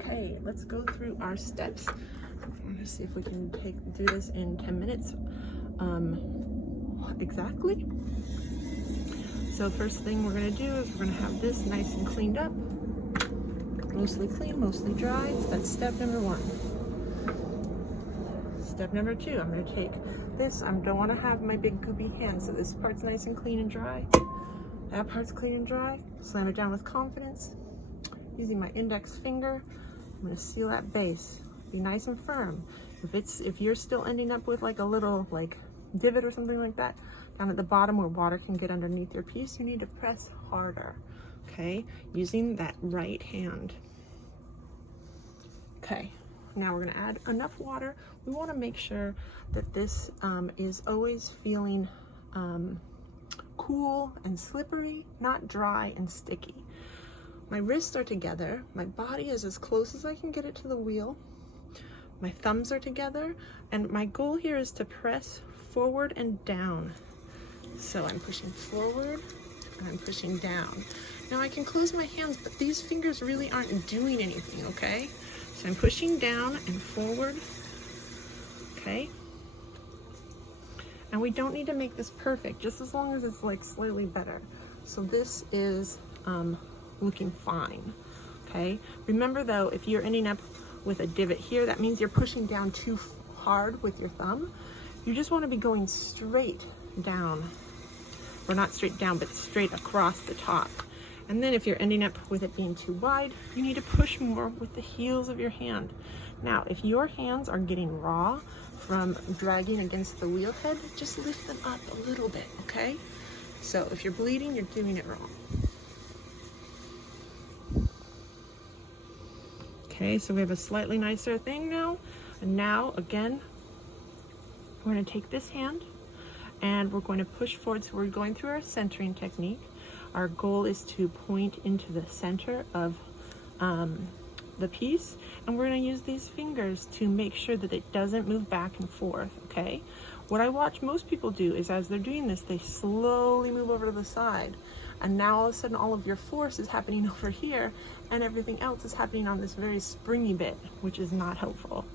Okay, let's go through our steps. Let's see if we can do this in 10 minutes exactly. So first thing we're going to do is we're going to have this nice and cleaned up. Mostly clean, mostly dry. So that's step number 1. Step number 2, I'm going to take this. I don't want to have my big goopy hand, so this part's nice and clean and dry. That part's clean and dry. Slam it down with confidence. Using my index finger, I'm going to seal that base. Be nice and firm. If you're still ending up with like a little divot or something like that down at the bottom where water can get underneath your piece, you need to press harder. Okay, using that right hand. Okay, now we're going to add enough water. We want to make sure that this is always feeling cool and slippery, not dry and sticky. My wrists are together. My body is as close as I can get it to the wheel. My thumbs are together, and my goal here is to press forward and down. So I'm pushing forward and I'm pushing down. Now I can close my hands, but these fingers really aren't doing anything, okay? So I'm pushing down and forward, okay? And we don't need to make this perfect, just as long as it's like slightly better. So this is looking fine, okay? Remember though, if you're ending up with a divot here, that means you're pushing down too hard with your thumb. You just want to be going straight down, or not straight down, but straight across the top. And then if you're ending up with it being too wide, you need to push more with the heels of your hand. Now, if your hands are getting raw from dragging against the wheel head, just lift them up a little bit, okay? So if you're bleeding, you're doing it wrong. Okay, so we have a slightly nicer thing now. And now, again, we're going to take this hand and we're going to push forward. So we're going through our centering technique. Our goal is to point into the center of the piece, and we're going to use these fingers to make sure that it doesn't move back and forth, okay? What I watch most people do is as they're doing this, they slowly move over to the side, and now all of a sudden all of your force is happening over here and everything else is happening on this very springy bit, which is not helpful.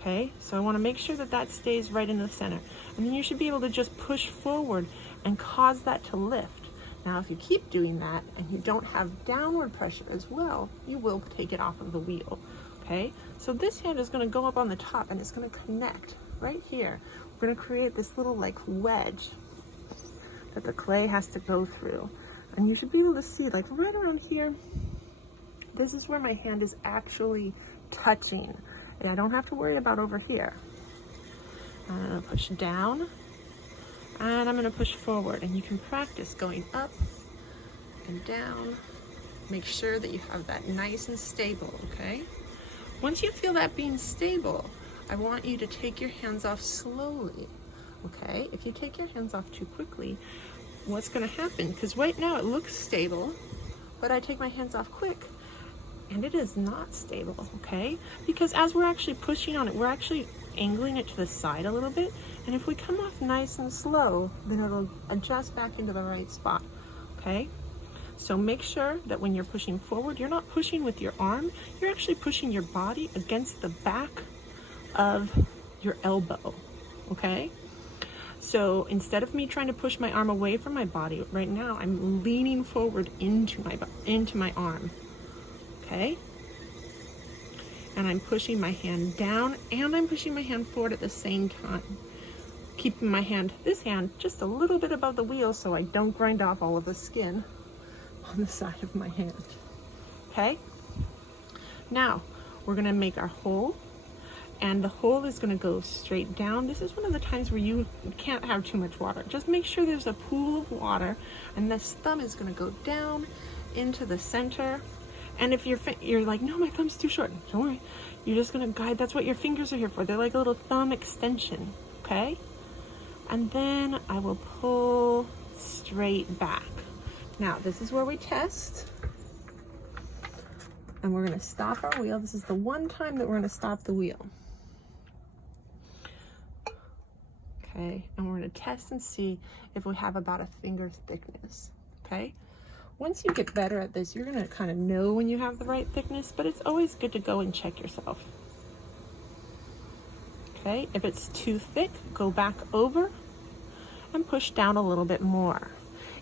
Okay, so I want to make sure that that stays right in the center, and then you should be able to just push forward and cause that to lift. Now, if you keep doing that and you don't have downward pressure as well, you will take it off of the wheel, okay? So this hand is going to go up on the top and it's going to connect right here. We're going to create this little wedge that the clay has to go through. And you should be able to see right around here, this is where my hand is actually touching. And I don't have to worry about over here. I'm going to push down. And I'm going to push forward, and you can practice going up and down. Make sure that you have that nice and stable, okay? Once you feel that being stable, I want you to take your hands off slowly, okay? If you take your hands off too quickly, what's going to happen? Because right now it looks stable, but I take my hands off quick, and it is not stable, okay? Because as we're actually pushing on it, we're actually angling it to the side a little bit, and if we come off nice and slow, then it'll adjust back into the right spot, okay? So make sure that when you're pushing forward, you're not pushing with your arm, you're actually pushing your body against the back of your elbow, okay? So instead of me trying to push my arm away from my body, right now I'm leaning forward into my arm, okay? And I'm pushing my hand down and I'm pushing my hand forward at the same time. Keeping my hand, this hand, just a little bit above the wheel so I don't grind off all of the skin on the side of my hand. Okay? Now, we're gonna make our hole, and the hole is gonna go straight down. This is one of the times where you can't have too much water. Just make sure there's a pool of water, and this thumb is gonna go down into the center. And if you're like, no, my thumb's too short, don't worry. You're just gonna guide, that's what your fingers are here for. They're like a little thumb extension, okay? And then I will pull straight back. Now, this is where we test. And we're gonna stop our wheel. This is the one time that we're gonna stop the wheel. Okay, and we're gonna test and see if we have about a finger thickness, okay? Once you get better at this, you're gonna kind of know when you have the right thickness, but it's always good to go and check yourself. Okay, if it's too thick, go back over and push down a little bit more.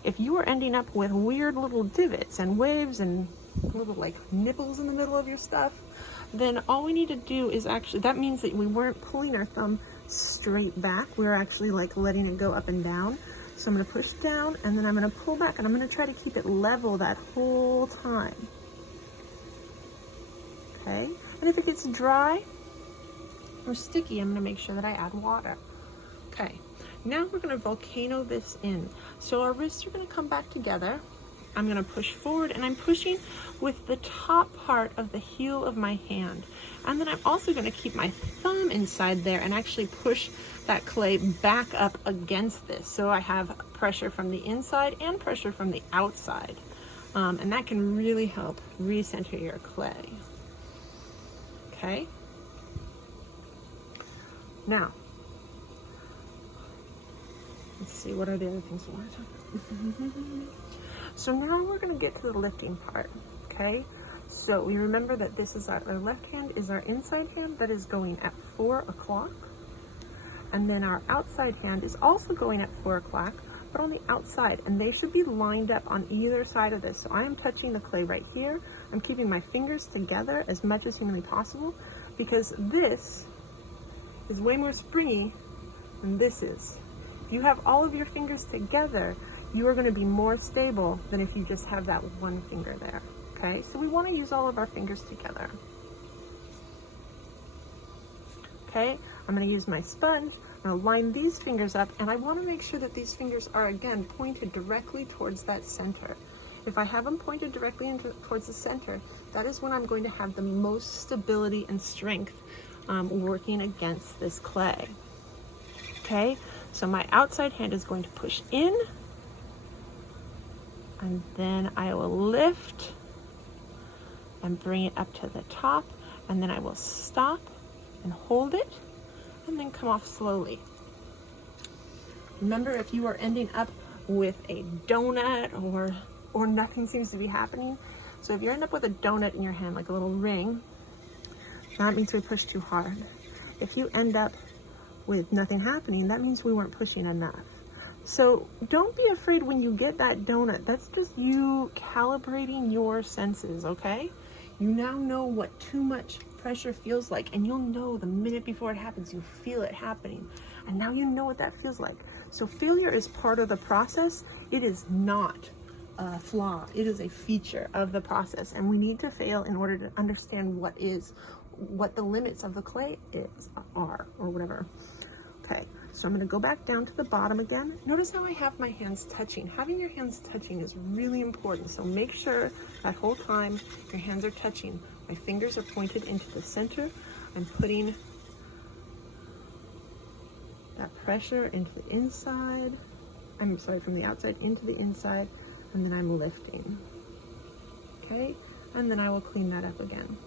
If you are ending up with weird little divots and waves and little like nipples in the middle of your stuff, then all we need to do is actually, that means that we weren't pulling our thumb straight back. We're actually like letting it go up and down. So I'm gonna push down and then I'm gonna pull back and I'm gonna try to keep it level that whole time. Okay, and if it gets dry or sticky, I'm gonna make sure that I add water. Okay, now we're gonna volcano this in. So our wrists are gonna come back together. I'm gonna push forward and I'm pushing with the top part of the heel of my hand. And then I'm also gonna keep my thumb inside there and actually push that clay back up against this. So I have pressure from the inside and pressure from the outside. And that can really help recenter your clay. Okay. Now, let's see, what are the other things we want to talk about? So now we're going to get to the lifting part, okay? So we remember that this is our left hand is our inside hand that is going at 4 o'clock. And then our outside hand is also going at 4 o'clock, but on the outside. And they should be lined up on either side of this. So I am touching the clay right here. I'm keeping my fingers together as much as humanly possible because this is way more springy than this is. If you have all of your fingers together, you are going to be more stable than if you just have that one finger there. Okay, so we want to use all of our fingers together. Okay, I'm going to use my sponge. I'm going to line these fingers up, and I want to make sure that these fingers are again pointed directly towards that center. If I have them pointed directly towards the center, that is when I'm going to have the most stability and strength working against this clay. Okay, so my outside hand is going to push in, and then I will lift and bring it up to the top, and then I will stop and hold it, and then come off slowly. Remember, if you are ending up with a donut or nothing seems to be happening, so if you end up with a donut in your hand, like a little ring, that means we pushed too hard. If you end up with nothing happening, that means we weren't pushing enough. So don't be afraid when you get that donut. That's just you calibrating your senses, okay? You now know what too much pressure feels like, and you'll know the minute before it happens, you feel it happening. And now you know what that feels like. So failure is part of the process. It is not a flaw. It is a feature of the process. And we need to fail in order to understand what the limits of the clay are, or whatever. Okay, so I'm going to go back down to the bottom again. Notice how I have my hands touching. Having your hands touching is really important. So make sure that whole time your hands are touching. My fingers are pointed into the center. I'm putting that pressure into the inside. I'm sorry, from the outside into the inside, and then I'm lifting. Okay, and then I will clean that up again.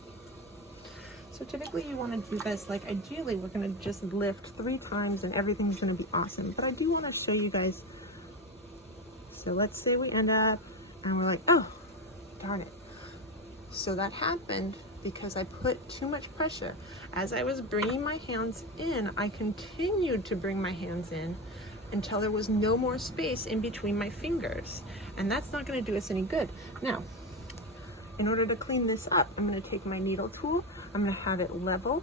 So typically you want to do this, like ideally we're going to just lift 3 times and everything's going to be awesome. But I do want to show you guys. So let's say we end up and we're like, oh, darn it. So that happened because I put too much pressure. As I was bringing my hands in, I continued to bring my hands in until there was no more space in between my fingers. And that's not going to do us any good. Now, in order to clean this up, I'm going to take my needle tool. I'm going to have it level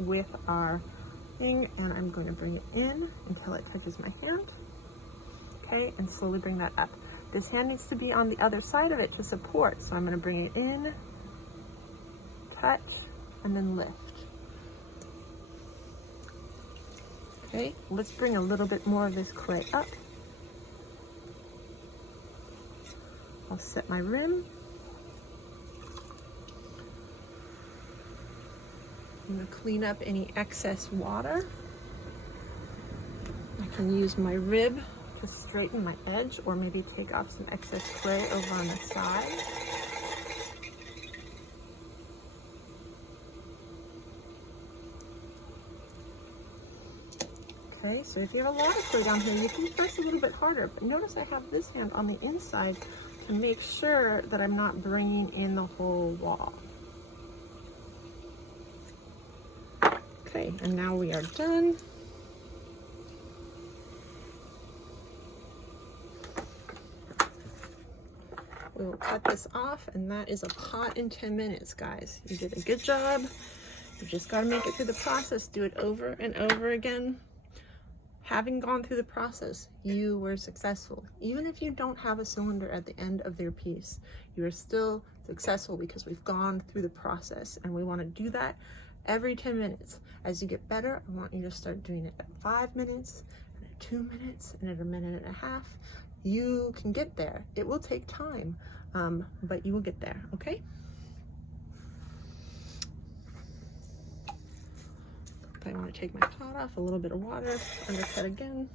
with our thing, and I'm going to bring it in until it touches my hand. Okay, and slowly bring that up. This hand needs to be on the other side of it to support, so I'm going to bring it in, touch, and then lift. Okay, let's bring a little bit more of this clay up. I'll set my rim. I'm going to clean up any excess water. I can use my rib to straighten my edge, or maybe take off some excess clay over on the side. Okay, so if you have a lot of clay down here, you can press a little bit harder, but notice I have this hand on the inside and make sure that I'm not bringing in the whole wall. Okay, and now we are done. We will cut this off, and that is a pot in 10 minutes, guys. You did a good job. You just got to make it through the process. Do it over and over again. Having gone through the process, you were successful. Even if you don't have a cylinder at the end of your piece, you are still successful because we've gone through the process, and we want to do that every 10 minutes. As you get better, I want you to start doing it at 5 minutes, and at 2 minutes, and at 1.5 minutes. You can get there. It will take time, but you will get there, okay? I want to take my pot off, a little bit of water, undercut again.